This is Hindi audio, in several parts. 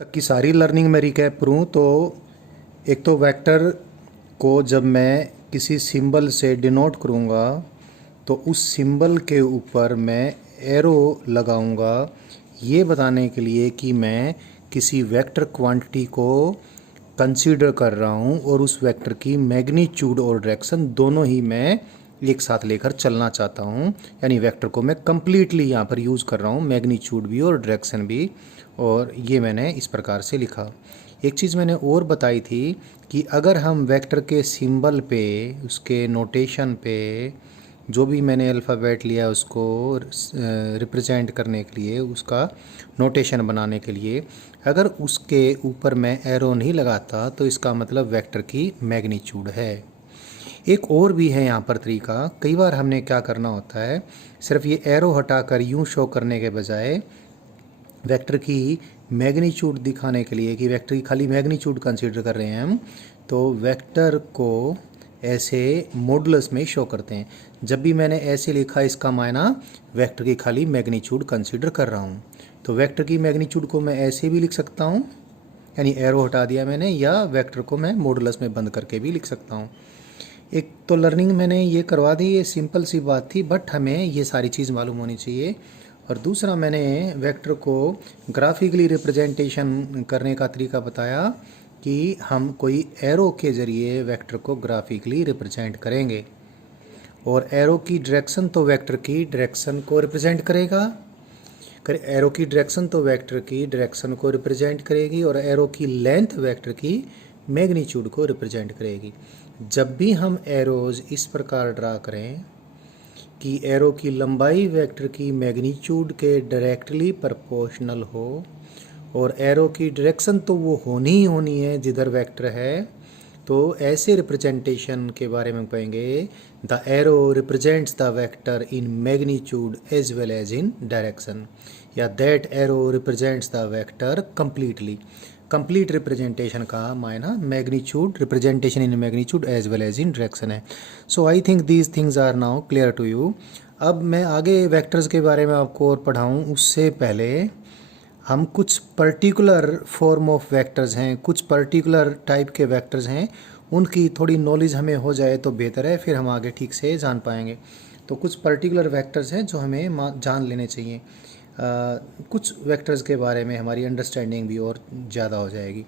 तक की सारी लर्निंग में रिकैप करूँ तो एक तो वेक्टर को जब मैं किसी सिंबल से डिनोट करूँगा तो उस सिंबल के ऊपर मैं एरो लगाऊँगा ये बताने के लिए कि मैं किसी वेक्टर क्वांटिटी को कंसीडर कर रहा हूँ और उस वेक्टर की मैग्नीट्यूड और डायरेक्शन दोनों ही मैं एक साथ लेकर चलना चाहता हूँ। यानी वेक्टर को मैं कम्प्लीटली यहाँ पर यूज़ कर रहा हूँ, मैग्नीट्यूड भी और डायरेक्शन भी। और ये मैंने इस प्रकार से लिखा। एक चीज़ मैंने और बताई थी कि अगर हम वेक्टर के सिंबल पे, उसके नोटेशन पे जो भी मैंने अल्फ़ाबेट लिया उसको रिप्रेजेंट करने के लिए, उसका नोटेशन बनाने के लिए, अगर उसके ऊपर मैं एरो नहीं लगाता तो इसका मतलब वेक्टर की मैग्नीट्यूड है। एक और भी है यहाँ पर तरीका। कई बार हमने क्या करना होता है, सिर्फ ये एरो हटाकर यूँ शो करने के बजाय वेक्टर की मैग्नीट्यूड दिखाने के लिए कि वेक्टर की खाली मैग्नीट्यूड कंसीडर कर रहे हैं हम, तो वेक्टर को ऐसे मॉडुलस में शो करते हैं। जब भी मैंने ऐसे लिखा इसका मायना वेक्टर की खाली मैग्नीट्यूड कंसीडर कर रहा हूँ। तो वेक्टर की मैग्नीट्यूड को मैं ऐसे भी लिख सकता हूँ, यानी एरो हटा दिया मैंने, या वेक्टर को मैं मॉडुलस में बंद करके भी लिख सकता हूँ। एक तो लर्निंग मैंने ये करवा दी, ये सिंपल सी बात थी, बट हमें ये सारी चीज़ मालूम होनी चाहिए। और दूसरा मैंने वेक्टर को ग्राफिकली रिप्रेजेंटेशन करने का तरीका बताया कि हम कोई एरो के ज़रिए वेक्टर को ग्राफिकली रिप्रेजेंट करेंगे। और एरो की डायरेक्शन तो वेक्टर की डायरेक्शन को रिप्रेजेंट करेगा, एरो की डायरेक्शन तो वेक्टर की डायरेक्शन को रिप्रेजेंट करेगी, और एरो की लेंथ वेक्टर की मैग्नीट्यूड को रिप्रेजेंट करेगी। जब भी हम एरोज इस प्रकार ड्रा करें कि एरो की लंबाई वेक्टर की मैग्नीट्यूड के डायरेक्टली प्रोपोर्शनल हो, और एरो की डायरेक्शन तो वो होनी ही होनी है जिधर वेक्टर है, तो ऐसे रिप्रेजेंटेशन के बारे में कहेंगे the arrow represents the vector in magnitude as well as in direction, या that arrow represents the vector completely. Complete representation का मायना magnitude, representation in magnitude as well as in direction है। So I think these things are now clear to you. अब मैं आगे वेक्टर्स के बारे में आपको और पढ़ाऊँ उससे पहले हम कुछ पर्टिकुलर फॉर्म ऑफ वेक्टर्स हैं, कुछ पर्टिकुलर टाइप के वेक्टर्स हैं, उनकी थोड़ी नॉलेज हमें हो जाए तो बेहतर है, फिर हम आगे ठीक से जान पाएंगे। तो कुछ पर्टिकुलर वेक्टर्स हैं जो हमें जान लेने चाहिए। कुछ वेक्टर्स के बारे में हमारी अंडरस्टैंडिंग भी और ज़्यादा हो जाएगी।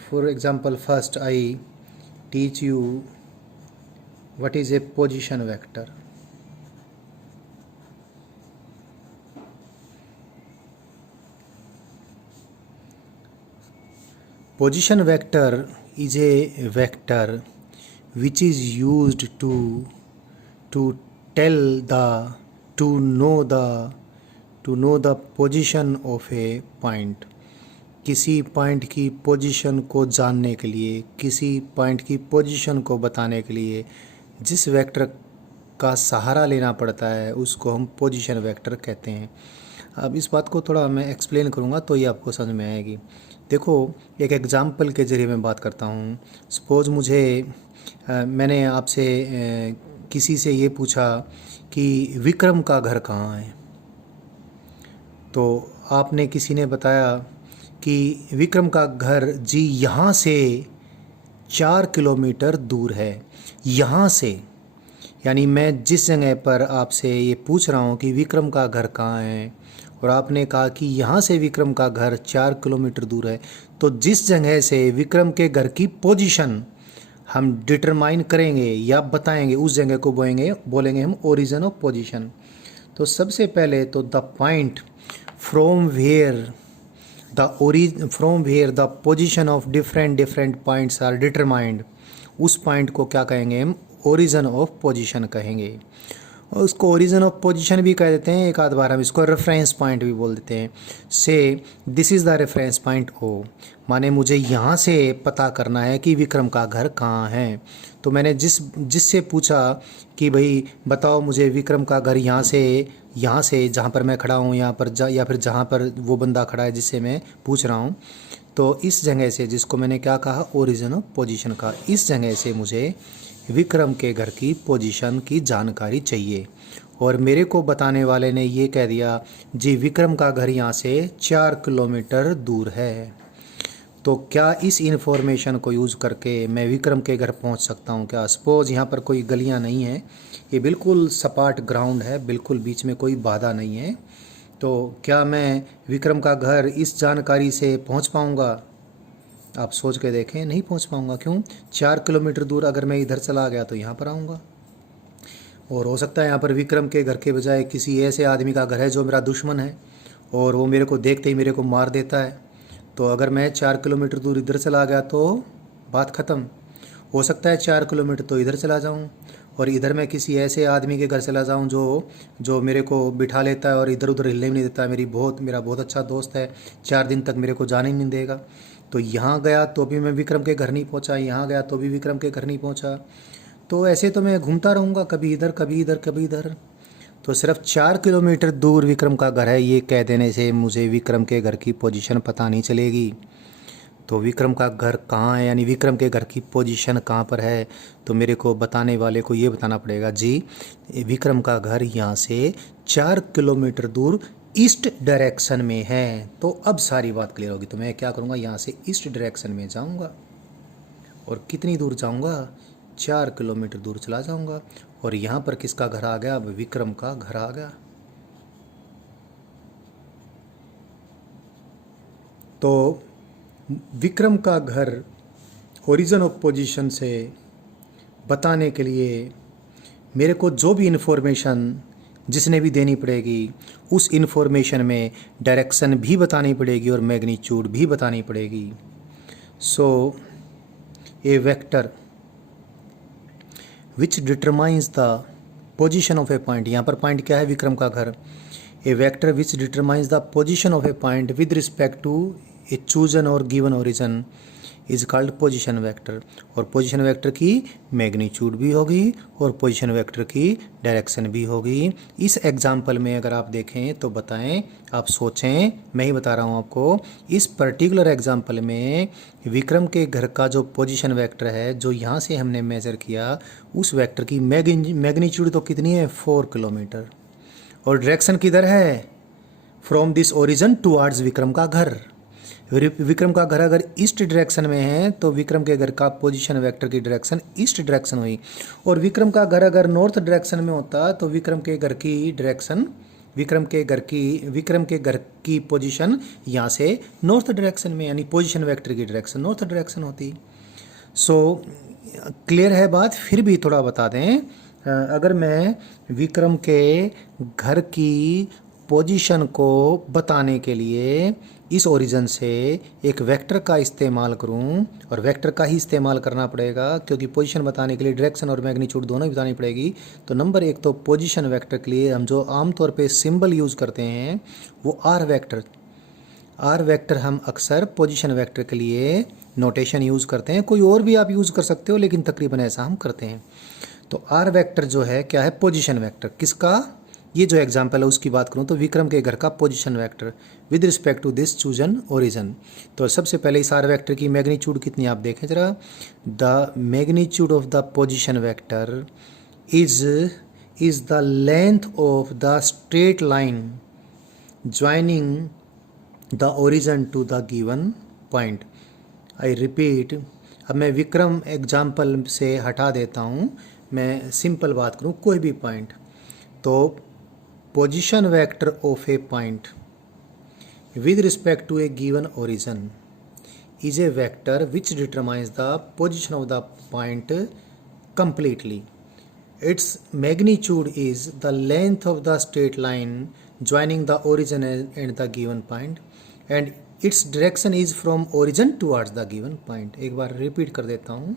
For example, first I teach you what is a position vector. Position vector is a vector which is used to tell the to know the position of a point। किसी पॉइंट की पोजीशन को जानने के लिए, किसी पॉइंट की पोजीशन को बताने के लिए जिस वेक्टर का सहारा लेना पड़ता है उसको हम पोजीशन वेक्टर कहते हैं। अब इस बात को थोड़ा मैं एक्सप्लेन करूँगा तो ये आपको समझ में आएगी। देखो, एक एग्ज़ाम्पल के ज़रिए मैं बात करता हूँ। सपोज़ मैंने आपसे किसी से ये पूछा कि विक्रम का घर कहाँ है, तो आपने किसी ने बताया कि विक्रम का घर जी यहाँ से 4 किलोमीटर दूर है। यहाँ से यानी मैं जिस जगह पर आपसे ये पूछ रहा हूँ कि विक्रम का घर कहाँ है, और आपने कहा कि यहाँ से विक्रम का घर 4 किलोमीटर दूर है, तो जिस जगह से विक्रम के घर की पोजीशन हम डिटरमाइन करेंगे या बताएंगे उस जगह को बोलेंगे हम ओरिजिन ऑफ पोजीशन। तो सबसे पहले तो the point from where the position of different points are determined, उस पॉइंट को क्या कहेंगे हम, ओरिजिन ऑफ पोजीशन कहेंगे। और उसको ओरिजिन ऑफ पोजीशन भी कह देते हैं, एक आध बार हम इसको रेफरेंस पॉइंट भी बोल देते हैं। Say this is the reference point O, माने मुझे यहाँ से पता करना है कि विक्रम का घर कहाँ है। तो मैंने जिससे पूछा कि भाई बताओ मुझे विक्रम का घर यहाँ से जहाँ पर मैं खड़ा हूँ, यहाँ पर या फिर जहाँ पर वो बंदा खड़ा है जिससे मैं पूछ रहा हूँ, तो इस जगह से, जिसको मैंने क्या कहा, ओरिजिन ऑफ पोजीशन का, इस जगह से मुझे विक्रम के घर की पोजीशन की जानकारी चाहिए। और मेरे को बताने वाले ने ये कह दिया जी विक्रम का घर यहाँ से 4 किलोमीटर दूर है। तो क्या इस इन्फॉर्मेशन को यूज़ करके मैं विक्रम के घर पहुँच सकता हूँ क्या? सपोज़ यहाँ पर कोई गलियाँ नहीं हैं, ये बिल्कुल सपाट ग्राउंड है, बिल्कुल बीच में कोई बाधा नहीं है। तो क्या मैं विक्रम का घर इस जानकारी से पहुँच पाऊँगा? आप सोच के देखें, नहीं पहुँच पाऊँगा। क्यों? 4 किलोमीटर दूर अगर मैं इधर चला गया तो यहाँ पर आऊँगा, और हो सकता है यहाँ पर विक्रम के घर के बजाय किसी ऐसे आदमी का घर है जो मेरा दुश्मन है और वो मेरे को देखते ही मेरे को मार देता है। तो अगर मैं 4 किलोमीटर दूर इधर चला गया तो बात ख़त्म। हो सकता है 4 किलोमीटर तो इधर चला जाऊँ और इधर मैं किसी ऐसे आदमी के घर चला जाऊँ जो मेरे को बिठा लेता है और इधर उधर हिलने भी नहीं देता। मेरा बहुत अच्छा दोस्त है, 4 दिन तक मेरे को जाने ही नहीं देगा। तो यहाँ गया तो भी मैं विक्रम के घर नहीं पहुँचा, यहाँ गया तो भी विक्रम के घर नहीं पहुँचा। तो ऐसे तो मैं घूमता रहूँगा, कभी इधर कभी इधर कभी इधर। तो सिर्फ 4 किलोमीटर दूर विक्रम का घर है ये कह देने से मुझे विक्रम के घर की पोजीशन पता नहीं चलेगी। तो विक्रम का घर कहाँ है, यानी विक्रम के घर की पोजीशन कहाँ पर है, तो मेरे को बताने वाले को ये बताना पड़ेगा जी विक्रम का घर यहाँ से 4 किलोमीटर दूर ईस्ट डायरेक्शन में है। तो अब सारी बात क्लियर होगी। तो मैं क्या करूँगा, यहाँ से ईस्ट डायरेक्शन में जाऊँगा और कितनी दूर जाऊँगा, 4 किलोमीटर दूर चला जाऊँगा। और यहाँ पर किसका घर आ गया, अब विक्रम का घर आ गया। तो विक्रम का घर ओरिजिन ऑफ पोजीशन से बताने के लिए मेरे को जो भी इन्फॉर्मेशन जिसने भी देनी पड़ेगी उस इन्फॉर्मेशन में डायरेक्शन भी बतानी पड़ेगी और मैग्नीट्यूड भी बतानी पड़ेगी। So a vector which determines the position of a point, यहाँ पर पॉइंट क्या है, विक्रम का घर। A vector which determines the position of a point with respect to a chosen और given origin is called position vector. और पोजीशन वेक्टर की मैग्नीट्यूड भी होगी और पोजीशन वेक्टर की डायरेक्शन भी होगी। इस एग्जाम्पल में अगर आप देखें तो बताएं, आप सोचें, मैं ही बता रहा हूं आपको। इस पर्टिकुलर एग्जाम्पल में विक्रम के घर का जो पोजीशन वेक्टर है जो यहाँ से हमने मेजर किया, उस वेक्टर की मैग्नीट्यूड तो कितनी है, 4 किलोमीटर। और डायरेक्शन किधर है, from this origin towards Vikram का घर। विक्रम का घर अगर ईस्ट डायरेक्शन में है तो विक्रम के घर का पोजीशन वेक्टर की डायरेक्शन ईस्ट डायरेक्शन हुई। और विक्रम का घर अगर नॉर्थ डायरेक्शन में होता तो विक्रम के घर की डायरेक्शन, विक्रम के घर की पोजीशन यहाँ से नॉर्थ डायरेक्शन में, यानी पोजीशन वेक्टर की डायरेक्शन नॉर्थ डायरेक्शन होती। सो क्लियर है बात? फिर भी थोड़ा बता दें, अगर मैं विक्रम के घर की पोजीशन को बताने के लिए इस ओरिजिन से एक वेक्टर का इस्तेमाल करूं, और वेक्टर का ही इस्तेमाल करना पड़ेगा क्योंकि पोजीशन बताने के लिए डायरेक्शन और मैग्नीट्यूड दोनों ही बतानी पड़ेगी। तो नंबर 1 तो पोजीशन वेक्टर के लिए हम जो आमतौर पे सिंबल यूज़ करते हैं वो आर वेक्टर हम अक्सर पोजीशन वेक्टर के लिए नोटेशन यूज़ करते हैं। कोई और भी आप यूज़ कर सकते हो लेकिन तकरीबन ऐसा हम करते हैं। तो आर वेक्टर जो है क्या है, पोजीशन वेक्टर। किसका, ये जो एग्जांपल है उसकी बात करूं तो विक्रम के घर का position vector with respect to this chosen origin. तो सबसे पहले इस आर वेक्टर की मैग्नीट्यूड कितनी आप देखें जरा। The magnitude of the position vector is the length of the straight line joining the origin to the given point. I repeat, अब मैं विक्रम एग्जाम्पल से हटा देता हूँ, मैं सिंपल बात करूँ, कोई भी पॉइंट। तो position vector of a point with respect to a given origin is a vector which determines the position of the point completely. Its magnitude is the length of the straight line joining the origin and the given point, and its direction is from origin towards the given point. एक बार रिपीट कर देता हूँ।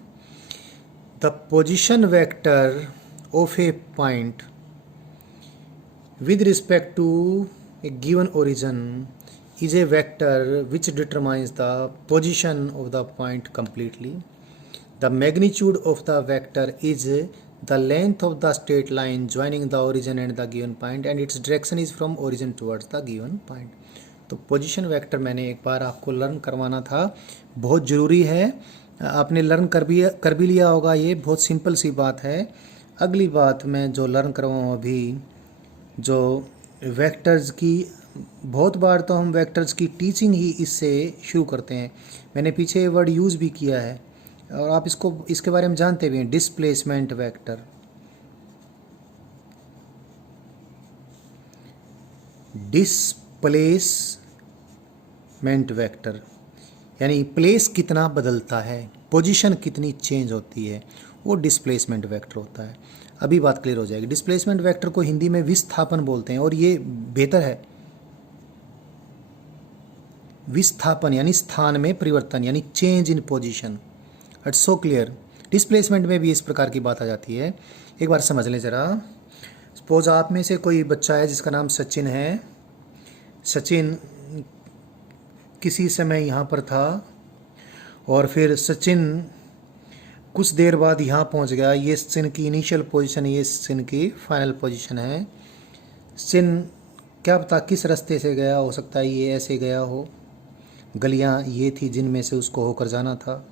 The position vector of a point with respect to a given origin is a vector which determines the position of the point completely. The magnitude of the vector is the length of the straight line joining the origin and the given point, and its direction is from origin towards the given point. तो पोजीशन वेक्टर मैंने एक बार आपको लर्न करवाना था, बहुत ज़रूरी है। आपने लर्न कर भी लिया होगा, ये बहुत सिंपल सी बात है। अगली बात मैं जो लर्न करवाऊँ अभी जो वेक्टर्स की, बहुत बार तो हम वेक्टर्स की टीचिंग ही इससे शुरू करते हैं। मैंने पीछे ये वर्ड यूज़ भी किया है और आप इसके बारे में जानते भी हैं, डिस्प्लेसमेंट वेक्टर। डिस्प्लेसमेंट वेक्टर यानी प्लेस कितना बदलता है, पोजीशन कितनी चेंज होती है, वो डिस्प्लेसमेंट वेक्टर होता है। अभी बात क्लियर हो जाएगी। डिस्प्लेसमेंट वेक्टर को हिंदी में विस्थापन बोलते हैं और ये बेहतर है। विस्थापन यानी स्थान में परिवर्तन, यानी change in position. It's so clear. Displacement में भी इस प्रकार की बात आ जाती है। एक बार समझ लें ज़रा। सपोज आप में से कोई बच्चा है जिसका नाम सचिन है। सचिन किसी समय यहाँ पर था और फिर सचिन कुछ देर बाद यहाँ पहुँच गया। ये सचिन की इनिशियल पोजीशन, ये सचिन की फाइनल पोजीशन है। सचिन क्या पता किस रास्ते से गया, हो सकता है ये ऐसे गया हो, गलियाँ ये थी जिनमें से उसको होकर जाना था,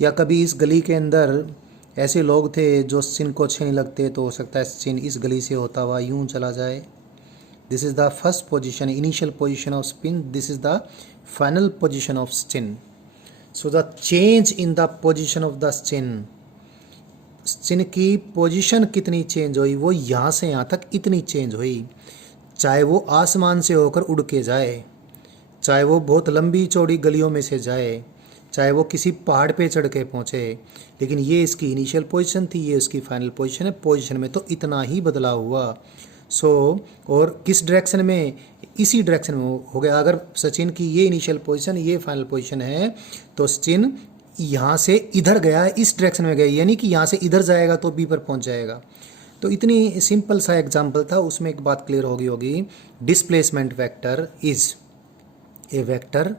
या कभी इस गली के अंदर ऐसे लोग थे जो सचिन को अच्छे नहीं लगते, तो हो सकता है सचिन इस गली से होता हुआ यूं चला जाए। This is the first position, initial position of Sachin. This is the final position of Sachin. So the change in the position of the Sachin, Sachin की पोजीशन कितनी चेंज हुई, वो यहाँ से यहाँ तक इतनी चेंज हुई। चाहे वो आसमान से होकर उड़ के जाए, चाहे वो बहुत लंबी चौड़ी गलियों में से जाए, चाहे वो किसी पहाड़ पे चढ़ के पहुँचे, लेकिन ये इसकी इनिशियल पोजीशन थी, ये उसकी फाइनल पोजीशन है। पोजीशन में तो इतना ही बदलाव हुआ। और किस डायरेक्शन में, इसी डायरेक्शन में हो गया। अगर सचिन की ये इनिशियल पोजीशन, ये फाइनल पोजीशन है, तो सचिन यहाँ से इधर गया है, इस डायरेक्शन में गया, यानी कि यहाँ से इधर जाएगा तो बी पर पहुँच जाएगा। तो इतनी सिंपल सा एग्जाम्पल था, उसमें एक बात क्लियर होगी। Displacement vector is a vector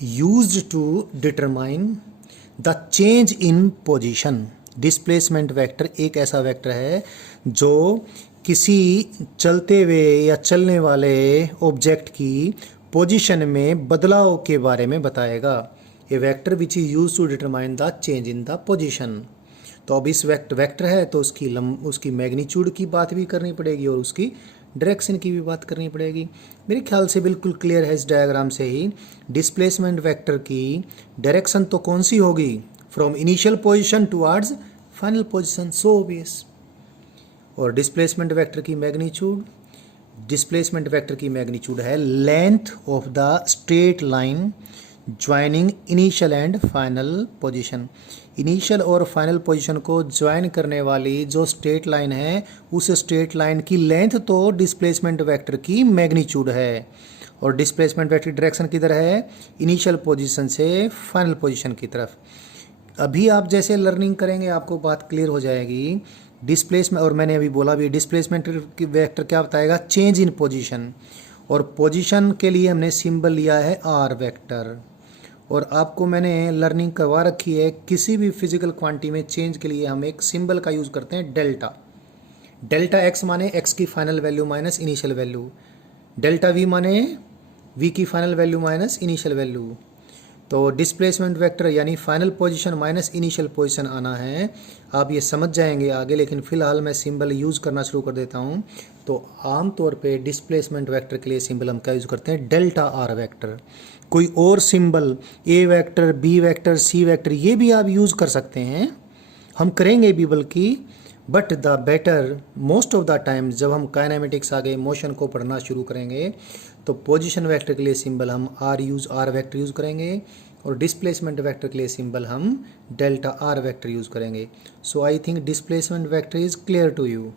used to determine the change in position। Displacement vector एक ऐसा वेक्टर है जो किसी चलते हुए या चलने वाले ऑब्जेक्ट की पोजीशन में बदलाव के बारे में बताएगा। A vector which is use to determine the change in the position. तो अब इस वेक्टर है तो उसकी मैग्नीट्यूड की बात भी करनी पड़ेगी और उसकी डायरेक्शन की भी बात करनी पड़ेगी। मेरे ख्याल से बिल्कुल क्लियर है इस डायग्राम से ही। डिस्प्लेसमेंट वेक्टर की डायरेक्शन तो कौन सी होगी, from initial position towards final position, so obvious. और डिस्प्लेसमेंट वेक्टर की मैग्नीट्यूड, डिस्प्लेसमेंट वेक्टर की मैग्नीट्यूड है length of the straight line joining initial and final position. Initial और फाइनल पोजीशन को ज्वाइन करने वाली जो स्ट्रेट लाइन है, उस स्ट्रेट लाइन की लेंथ तो डिस्प्लेसमेंट वेक्टर की मैग्नीट्यूड है। और डिस्प्लेसमेंट वेक्टर की डायरेक्शन किधर है, इनिशियल पोजीशन से फाइनल पोजीशन की तरफ। अभी आप जैसे लर्निंग करेंगे आपको बात क्लियर हो जाएगी। डिस्प्लेसमेंट, और मैंने अभी बोला भी, डिस्प्लेसमेंट वेक्टर क्या बताएगा, चेंज इन पोजीशन। और पोजीशन के लिए हमने सिंबल लिया है आर वेक्टर। और आपको मैंने लर्निंग करवा रखी है, किसी भी फिजिकल क्वांटिटी में चेंज के लिए हम एक सिंबल का यूज़ करते हैं, डेल्टा। डेल्टा एक्स माने एक्स की final value minus initial value, delta we माने वी की final value minus initial value. तो डिस्प्लेसमेंट वेक्टर यानी final position minus initial position आना है। आप ये समझ जाएंगे आगे, लेकिन फ़िलहाल मैं सिंबल यूज़ करना शुरू कर देता हूँ। तो आमतौर पे डिस्प्लेसमेंट वेक्टर के लिए सिंबल हम क्या यूज़ करते हैं, डेल्टा आर वेक्टर। कोई और symbol A vector, B vector, C vector, ये भी आप यूज़ कर सकते हैं, हम करेंगे भी बल्कि। But the better most of the times जब हम काइनेमेटिक्स आगे मोशन को पढ़ना शुरू करेंगे तो पोजीशन वेक्टर के लिए सिंबल हम आर वेक्टर यूज़ करेंगे और डिस्प्लेसमेंट वेक्टर के लिए सिंबल हम डेल्टा आर वेक्टर यूज़ करेंगे। So I think displacement vector is clear to you.